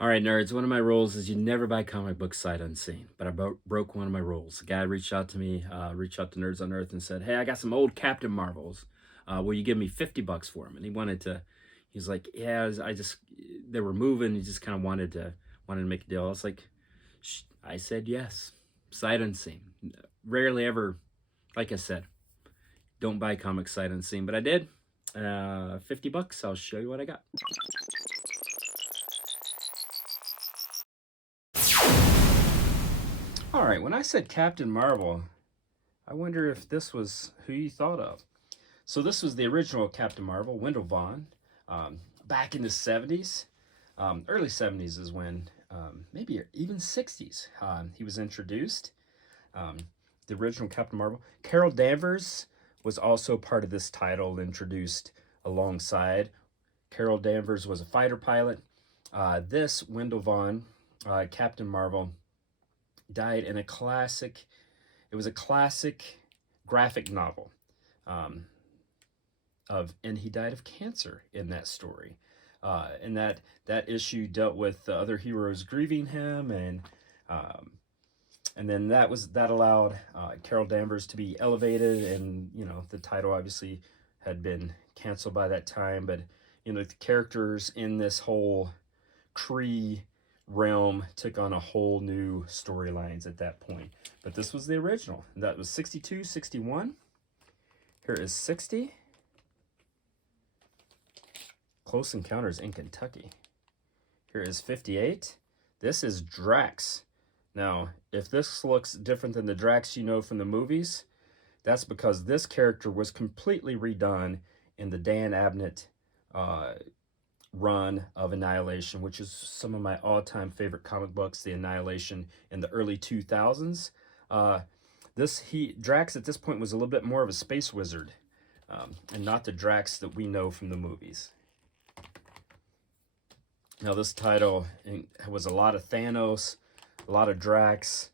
All right, nerds, one of my rules is you never buy comic books sight unseen, but I broke one of my rules. A guy reached out to me, reached out to Nerds on Earth and said, hey, I got some old Captain Marvels. Will you give me 50 bucks for them? And he was like, yeah, they were moving. He just kind of wanted to make a deal. I was like, I said yes, sight unseen. Rarely ever, like I said, don't buy comics sight unseen, but I did. 50 bucks, I'll show you what I got. All right, when I said Captain Marvel, I wonder if this was who you thought of. So this was the original Captain Marvel, Wendell Vaughn, back in the 70s. Early 70s is when, maybe even 60s, he was introduced. The original Captain Marvel. Carol Danvers was also part of this title, introduced alongside. Carol Danvers was a fighter pilot. This Wendell Vaughn, Captain Marvel, died in it was a classic graphic novel. And he died of cancer in that story. And that issue dealt with the other heroes grieving him, and then that allowed Carol Danvers to be elevated, and the title obviously had been canceled by that time, but the characters in this whole Kree realm took on a whole new storylines at that point. But this was the original. That was 62, 61. Here is 60. Close Encounters in Kentucky. Here is 58. This is Drax. Now, if this looks different than the Drax you know from the movies, that's because this character was completely redone in the Dan Abnett run of Annihilation, which is some of my all-time favorite comic books, the Annihilation in the early 2000s. Drax at this point was a little bit more of a space wizard, and not the Drax that we know from the movies. Now, this title was a lot of Thanos, a lot of Drax,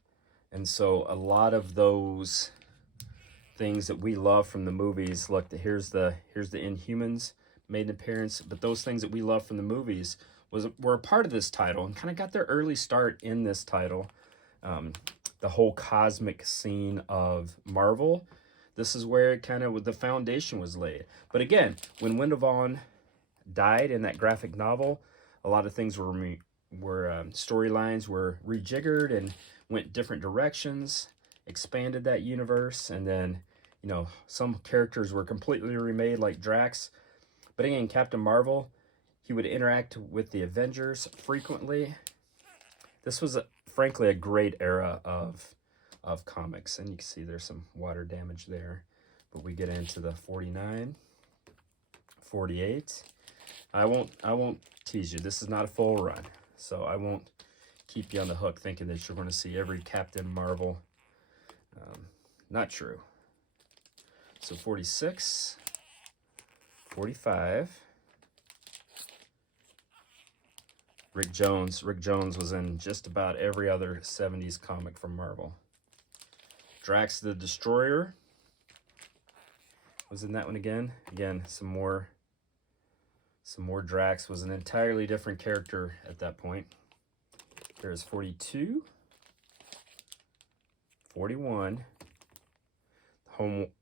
and so a lot of those things that we love from the movies. Look, here's the Inhumans made an appearance, but those things that we love from the movies were a part of this title and kind of got their early start in this title. The whole cosmic scene of Marvel, this is where it kind of the foundation was laid. But again, when Wendell Vaughn died in that graphic novel, a lot of things were storylines were rejiggered and went different directions, expanded that universe, and then some characters were completely remade, like Drax. But again, Captain Marvel, he would interact with the Avengers frequently. This was frankly a great era of comics, and you can see there's some water damage there. But we get into the 49, 48. I won't tease you. This is not a full run, so I won't keep you on the hook thinking that you're going to see every Captain Marvel. Not true. So 46, 45. Rick Jones was in just about every other 70s comic from Marvel. Drax the Destroyer was in that one again. Again, some more Drax. Was an entirely different character at that point. There's 42, 41.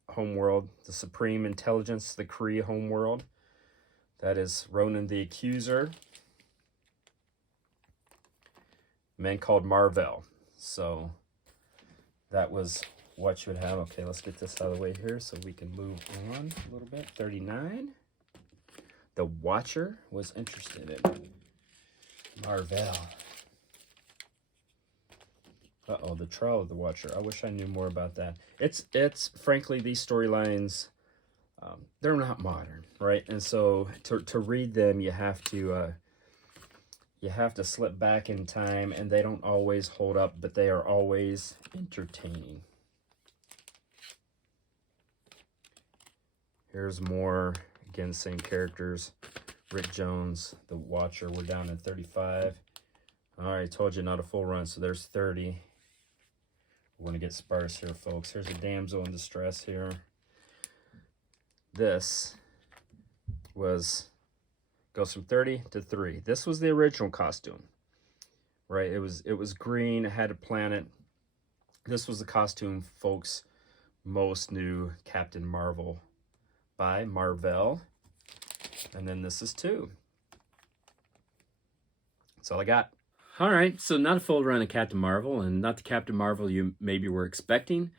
Homeworld, the Supreme Intelligence, the Kree Homeworld. That is Ronan the Accuser. A man called Marvel. So that was what you would have. Okay, let's get this out of the way here so we can move on a little bit. 39. The Watcher was interested in Marvel. Uh-oh, the Trial of the Watcher. I wish I knew more about that. It's frankly, these storylines, they're not modern, right? And so to read them, you have to slip back in time, and they don't always hold up, but they are always entertaining. Here's more, again, same characters. Rick Jones, the Watcher. We're down at 35. All right, told you not a full run, so there's 30. We're going to get sparse here, folks. Here's a damsel in distress here. This goes from 30 to 3. This was the original costume. right? It was green, it had a planet. This was the costume folks most knew Captain Marvel by Marvel. And then this is 2. That's all I got. All right, so not a full run of Captain Marvel, and not the Captain Marvel you maybe were expecting.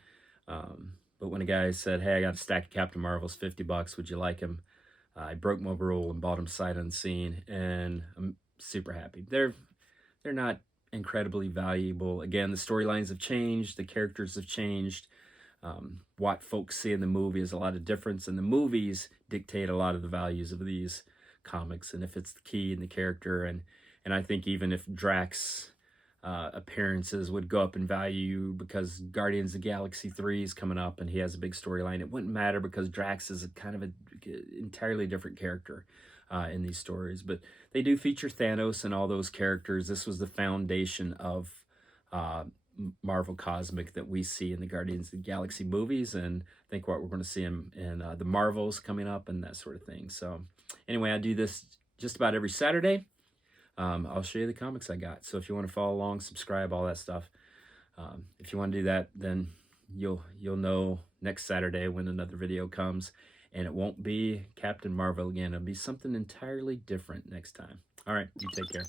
But when a guy said, hey, I got a stack of Captain Marvels, $50, would you like him? I broke my rule and bought them sight unseen, and I'm super happy. They're not incredibly valuable. Again, the storylines have changed, the characters have changed. What folks see in the movie is a lot of difference, and the movies dictate a lot of the values of these comics, and if it's the key in the character, and I think even if Drax appearances would go up in value because Guardians of the Galaxy 3 is coming up and he has a big storyline, it wouldn't matter because Drax is a kind of an entirely different character in these stories. But they do feature Thanos and all those characters. This was the foundation of Marvel Cosmic that we see in the Guardians of the Galaxy movies, and I think what we're going to see in the Marvels coming up and that sort of thing. So anyway, I do this just about every Saturday. I'll show you the comics I got. So if you want to follow along, subscribe, all that stuff. If you want to do that, then you'll know next Saturday when another video comes, and it won't be Captain Marvel again. It'll be something entirely different next time. All right, you take care.